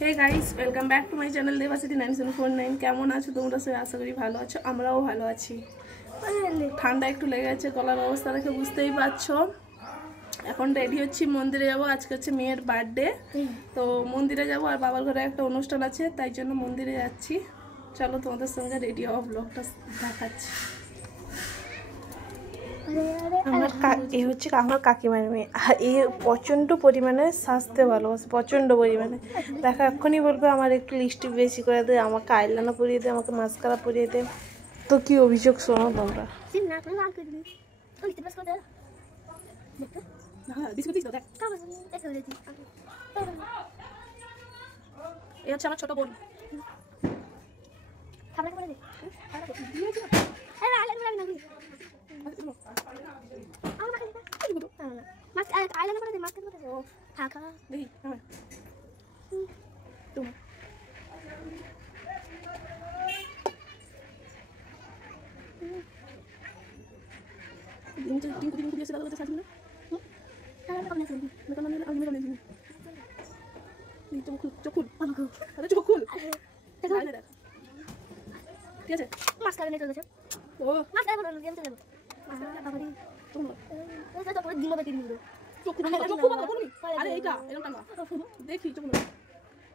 Hey guys, welcome back to my channel Debasiti 9749। কেমন আছো তোমরা? সবাই আশা করি ভালো আছো, আমরাও ভালো আছি। ঠান্ডা একটু লেগে গেছে, গলার অবস্থা দেখে বুঝতেই পারছো। এখন রেডি হচ্ছি, মন্দিরে যাব। আজকে হচ্ছে মেয়ের বার্থডে, তো মন্দিরে যাব। আর বাবার ঘরে একটা অনুষ্ঠান আছে, তাই জন্য মন্দিরে যাচ্ছি। চলো তোমাদের সঙ্গে রেডি হওয়া ব্লগটা দেখাচ্ছি। এ হচ্ছে আমার কাকিমার মেয়ে, আর এ প্রচণ্ড পরিমাণে সাজতে ভালোবাসে, প্রচণ্ড পরিমাণে। দেখা এক্ষুনি বলবে আমার একটু লিপস্টিক বেশি করে দে, আমাকে আইলাইনার পরিয়ে দে, আমাকে মাস্কারা পরিয়ে দে। তো কি অভিযোগ শোনো তোমরা। এ হচ্ছে আমার ছোট বোন। ঠিক আছে, মাস্কারা নিয়ে চলে গেছে। ও মাস্কারা বলো গেম চলে যাবে। বাবারে তোমরা তো পুরো দিনও বেটি দিলো। চোখ ভালো করবি। আরে এইটা এরকম না, দেখি চোখ না,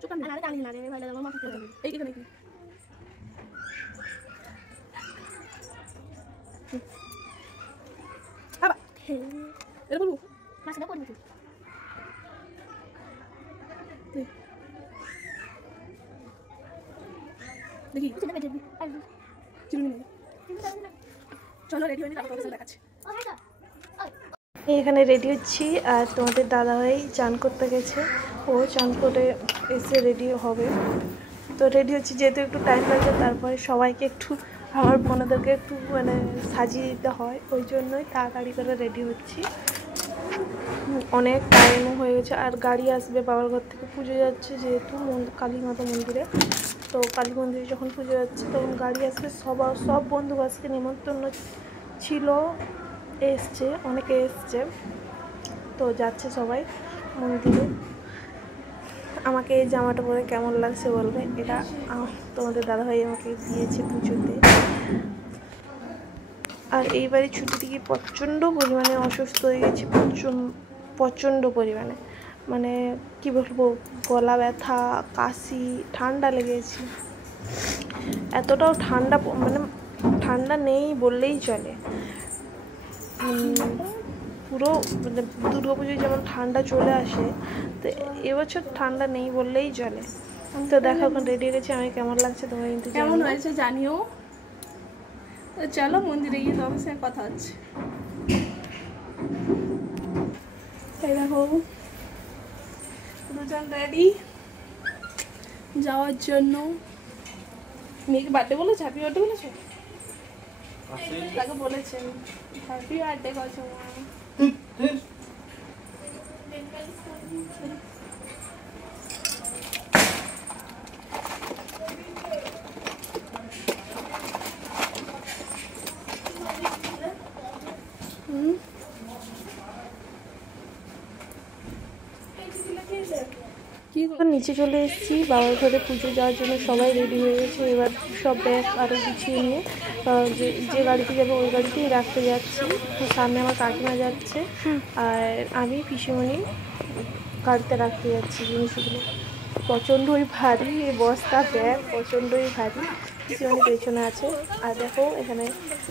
চোখ না, আরে টানি না রে ভাই, লাগা মাথা খেয়ে যাবে। এই এখানে কি বাবা এরকম মাস্কারা পড়বি তুই। দেখি চলো রেডি হয়ে দেখাচ্ছি। এখানে রেডি হচ্ছি, আর তোমাদের দাদাভাই চান করতে গেছে, ও চান করে এসে রেডি হবে। তো রেডি হচ্ছি, যেহেতু একটু টাইম লাগবে, তারপরে সবাইকে একটু আমার বোনেদেরকে একটু মানে সাজিয়ে দিতে হয়, ওই জন্যই তাড়াতাড়ি করে রেডি হচ্ছি। অনেক টাইমও হয়ে গেছে, আর গাড়ি আসবে বাবার ঘর থেকে। পুজো যাচ্ছে যেহেতু কালী মাতা মন্দিরে, তো কালী মন্দিরে যখন পুজো যাচ্ছে তখন গাড়ি আসবে। সব বন্ধু আজকে নিমন্ত্রণ ছিল, এসছে, অনেকে এসছে, তো যাচ্ছে সবাই মন্দিরে। আমাকে এই জামাটা পরে কেমন লাগছে বলবে। এটা তোমাদের দাদাভাই আমাকে দিয়েছে পুজোতে। আর এইবারে ছুটি থেকে প্রচণ্ড পরিমাণে অসুস্থ হয়ে গেছি, প্রচণ্ড পরিমাণে, মানে কি বলবো, গলা ব্যথা, কাশি, ঠান্ডা লেগেছে। এতটাও ঠান্ডা, মানে ঠান্ডা নেই বললেই চলে। পুরো মানে দুর্গাপুজোয় যেমন ঠান্ডা চলে আসে, তো এবছর ঠান্ডা নেই বললেই চলে। তো দেখো এখন রেডি হয়ে গেছি, আমি কেমন লাগছে তোমরা কিন্তু কেমন হয়েছে জানিও। তো চলো মন্দিরে গিয়ে তোমার সঙ্গে কথা হচ্ছে। এই দেখো দুজন রেডি যাওয়ার জন্য। মেয়েকে বার্থডে বলেছে, হ্যাপি বার্থডে বলেছে, তাকে বলেছেন হ্যাপি বার্থডে করছো মা। নিচে চলে এসেছি বাবার ঘরে পুজো যাওয়ার জন্য। সবাই রেডি হয়ে গেছে, এবার সব ব্যাগ আরও গুছিয়ে নিয়ে যে গাড়িতে যাবে ওই গাড়িতেই রাখতে যাচ্ছি। সামনে আমার কাকিমা যাচ্ছে, আর আমি পিসিমণি গাড়িতে রাখতে যাচ্ছি জিনিসগুলো। প্রচণ্ডই ভারী এই বস্তা, ব্যাগ প্রচণ্ডই ভারী। পিসিমণি পেছনে আছে। আর দেখো এখানে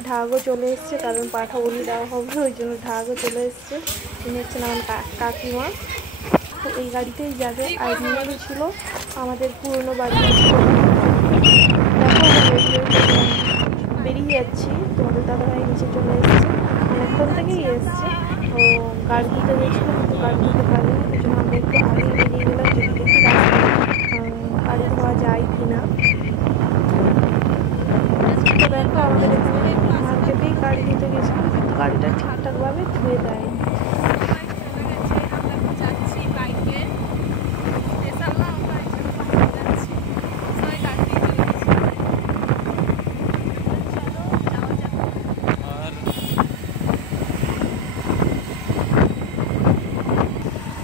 ঢাকও চলে এসছে, কারণ পাঠা বলি দেওয়া হবে, ওই জন্য ঢাকও চলে এসছে। তিনি হচ্ছেন আমার কাকিমা, তো এই গাড়িতেই যাবে। আর নিয়ে গেছিলো আমাদের পুরনো বাড়ি। দেখো বেরিয়ে যাচ্ছি, তোমাদের দাদাভাই নিচে চলে এসছে, অনেকক্ষণ থেকেই এসছে। ও গাড়ি দিতে গেছিলো কিন্তু গাড়ি দিতে পারেনি, এই জন্য আমরা একটু আগে বেরিয়ে গেলাম, যদি দেখি গাড়ি ধোয়া যায় কি না। তো দেখো আমাদের এখানে মার্কেটেই গাড়ি দিতে গেছিলাম, কিন্তু গাড়িটা ঠিকঠাকভাবে ধুয়ে দেয়নি।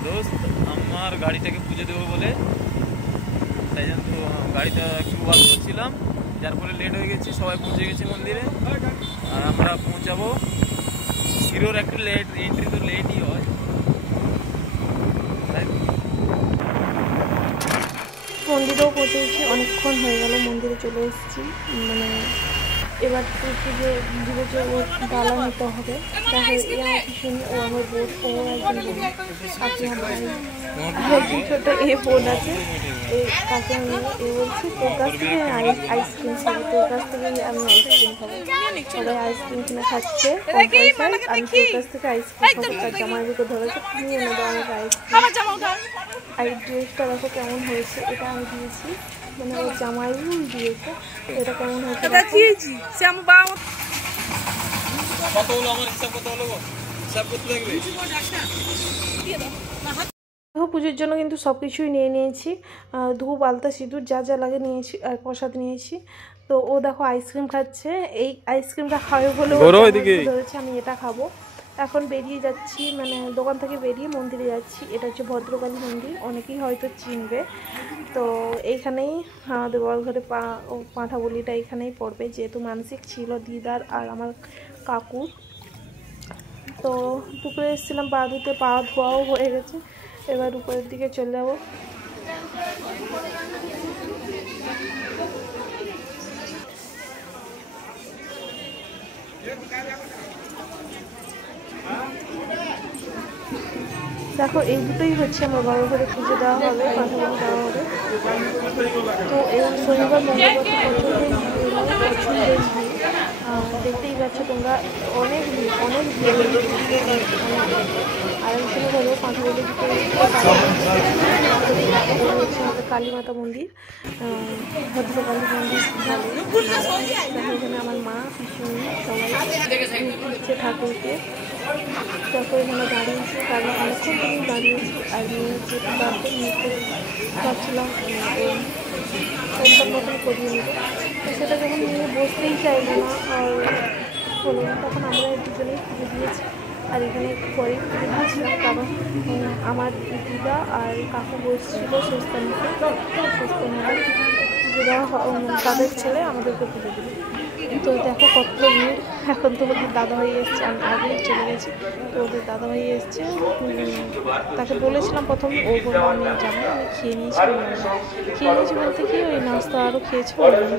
दोस्त আমার গাড়ি গাড়িতে একটু ওয়াক করছিলাম, যার ফলে লেট হয়ে গেছি। সবাই পৌঁছে গেছি মন্দিরে, আর আমরা পৌঁছাবো। হিরোর একটু লেট এন্ট্রি, তো লেটই হয়। মন্দিরেও পৌঁছেছি, অনেকক্ষণ হয়ে গেল মন্দিরে চলে এসেছি। মানে এবার পুজো দিলে যে ও ডালা নিতে হবে। দেখো এই আমার পিছনে ও আমার বোন, ও একজন বোন, কাকিমা ভাই, একজন ছোটো এ বোন আছে। এই কাকিমা মেয়ে, এ বলছি তোর কাছ থেকে আইসক্রিম খাবো, তোর কাছ থেকে আমি আইসক্রিম খাবো। সবাই আইসক্রিম কিনে খাচ্ছে কম পয়সায়, আমি তোর কাছ থেকে আইসক্রিম খাবো। তার জামাইকে ধরেছে, তুমি এনে দাও আমাকে আইসক্রিম। আর এই ড্রেসটা দেখো কেমন হয়েছে, এটা আমি দিয়েছি, মানে ওর জামাইও দিয়েছে। এটা কেমন হয়েছে দেখো। পুজোর জন্য কিন্তু সব কিছুই নিয়ে নিয়েছি, ধূপ, আলতা, সিঁদুর যা যা লাগে নিয়েছি, আর প্রসাদ নিয়েছি। তো ও দেখো আইসক্রিম খাচ্ছে, এই আইসক্রিমটা খাবে বলে ধরেছে আমি এটা খাবো। এখন বেরিয়ে যাচ্ছি, মানে দোকান থেকে বেরিয়ে মন্দিরে যাচ্ছি। এটা হচ্ছে ভদ্রকালী মন্দির, অনেকেই হয়তো চিনবে। তো এইখানেই আমাদের বড়ঘরে পাঁঠা বলিটা এখানেই পড়বে, যেহেতু মানসিক ছিল দিদার আর আমার কাকুর। তো পুকুরে এসেছিলাম পা ধুতে, পা ধোয়াও হয়ে গেছে। এবার উপরের দিকে চলে যাবো। দেখো এই দুটোই হচ্ছে আমার বড় ঘরে পুজো দেওয়া হবে, পাঠাবলি দেওয়া হবে। তো এই শনিবার মঙ্গলবার পছন্দের দেখতেই পাচ্ছ তোমরা, অনেক ভিড়, অনেক ভিড়। আর এখানে হলো পাঠাবলি দিতে হচ্ছে আমাদের কালী মাতা মন্দির, ভদ্রকালী মন্দির। এখানে আমার মা, পিছনে সবাই দিচ্ছে ঠাকুরকে। তারপরে এখানে দাঁড়িয়েছি, কারণ অনেকক্ষণ তুমি দাঁড়িয়েছি। আর নিয়ে হচ্ছে তারপর নিতে ভাবছিলাম কোনটার মতন করিয়ে নেবো, তো সেটা যখন নিয়ে বসতেই চাইবে না আর হলো না, তখন আমরা দুজনেই পুজো দিয়েছি। আর এখানে একটু পরেই পুজো দিয়েছিলাম, কারণ আমার দিদা আর কাকু বসছিল সুস্থানিতে। সুস্থানিতে পুজো দেওয়া তাদের ছেলে আমাদেরকে পুজো দিল। তো দেখো কত ভিড়। এখন তো ওদের দাদাভাই এসছে, আমি আগেই চলে গেছি। তো ওদের দাদাভাই এসছে, তাকে বলেছিলাম প্রথম, ও বললো আমি যাবো, আমি খেয়ে নিয়েছি বলতে কি ওই নাস্তা আরও খেয়েছো। তো বলবো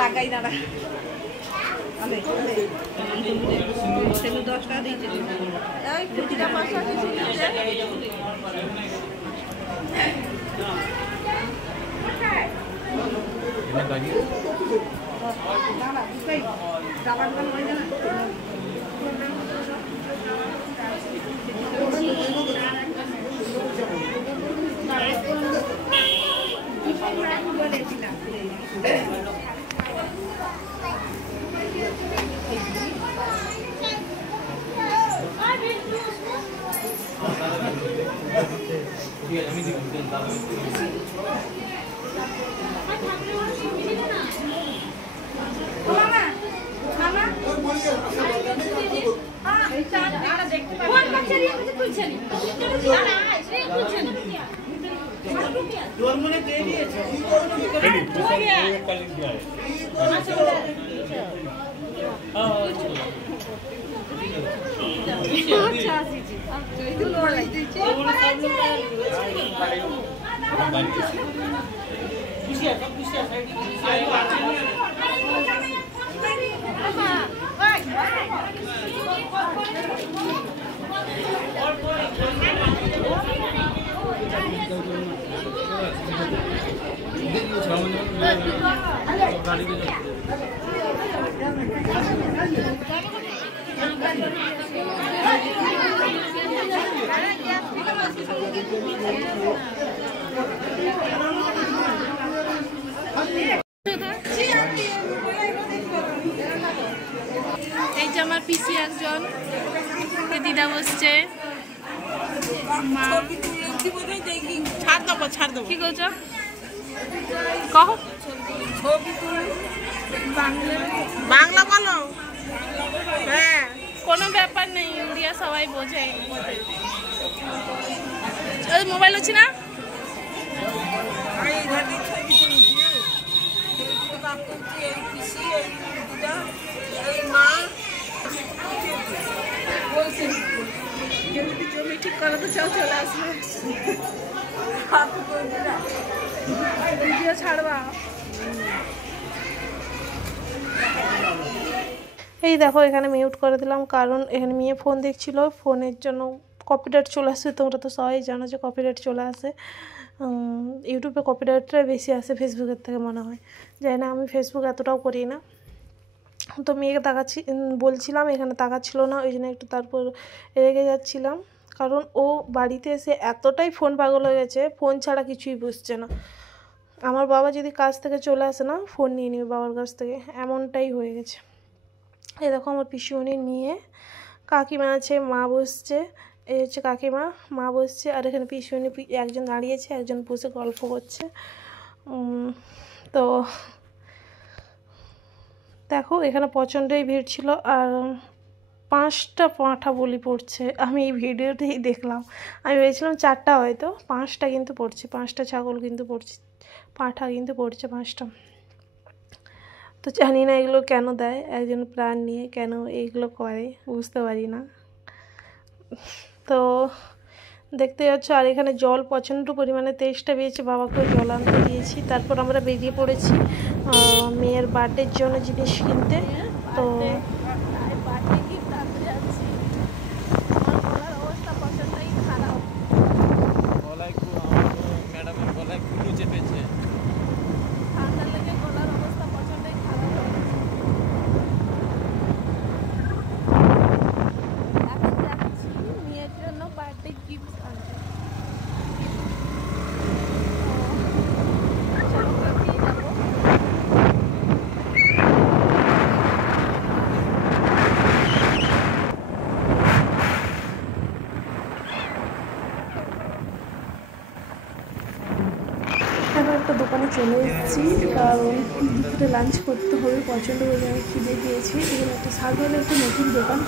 লাগাই দাঁড়া সেগুলো 10 টাকা দিয়েছে প্রতিটা পয়সা এই যে আমার পিসি একজন দিদা বসছে ছাড় দেবো কি করছো কহ বাংলা বলো হ্যাঁ কোনো ব্যাপার নেই উড়িয়া সবাই বোঝে মোবাইল হচ্ছে না জমি ঠিক করা তো চাও চলে আসবে ভিডিও ছাড়বা এই দেখো এখানে মিউট করে দিলাম কারণ এখানে মেয়ে ফোন দেখছিল ফোনের জন্য কপিরাইট চলে আসে তোমরা তো সবাই জানো যে কপিরাইট চলে আসে ইউটিউবে কপিরাইটটা বেশি আসে ফেসবুকের থেকে মনে হয় জানি না আমি ফেসবুক এতটাও করি না তো মেয়েকে তাকাচ্ছি বলছিলাম এখানে তাকাচ্ছিল না ওই জন্য একটু তারপর রেগে যাচ্ছিলাম কারণ ও বাড়িতে এসে এতটাই ফোন পাগল হয়ে গেছে ফোন ছাড়া কিছুই বুঝছে না আমার বাবা যদি কাজ থেকে চলে আসে না ফোন নিয়ে নেবে বাবার কাছ থেকে এমনটাই হয়ে গেছে এই দেখো আমার পিসিমণির মেয়ে কাকিমা আছে মা বসছে এই হচ্ছে কাকিমা মা বসছে আর এখানে পিসিমণি একজন দাঁড়িয়েছে একজন বসে গল্প করছে তো দেখো এখানে প্রচণ্ডই ভিড় ছিল আর 5টা পাঁঠা বলি পড়ছে আমি এই ভিডিওতেই দেখলাম আমি ভেবেছিলাম 4টা হয়তো 5টা কিন্তু পড়ছে 5টা ছাগল কিন্তু পড়ছে পাঁঠা কিন্তু পড়ছে 5টা তো জানি না এগুলো কেন দেয় একজন প্রাণ নিয়ে কেন এইগুলো করে বুঝতে পারি না তো দেখতে যাচ্ছ আর এখানে জল প্রচণ্ড পরিমাণে তেষ্টা পেয়েছে বাবাকেও জল আনতে দিয়েছি তারপর আমরা বেরিয়ে পড়েছি মেয়ের বার্থডের জন্য জিনিস কিনতে তো চলে এসেছি, কারণ দুপুরে লাঞ্চ করতে হবে। প্রচণ্ড পরিমাণে খিদে পেয়েছি। এখানে একটা সাগরের একটা নতুন দোকান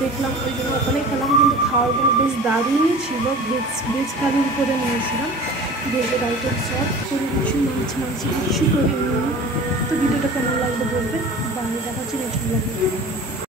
দেখলাম, ওই জন্য ওখানেই খেলাম। কিন্তু খাওয়াগুলো বেশ দারুণই ছিল। ভেজ থালির উপরে নিয়েছিলাম, ভেজের আইটেম সব, কোনো কিছু মাছ কিছু করে নিই। তো ভিডিওটা কেমন লাগবে বলবে, বাংলা দেখাচ্ছি নেক্সট লাগবে।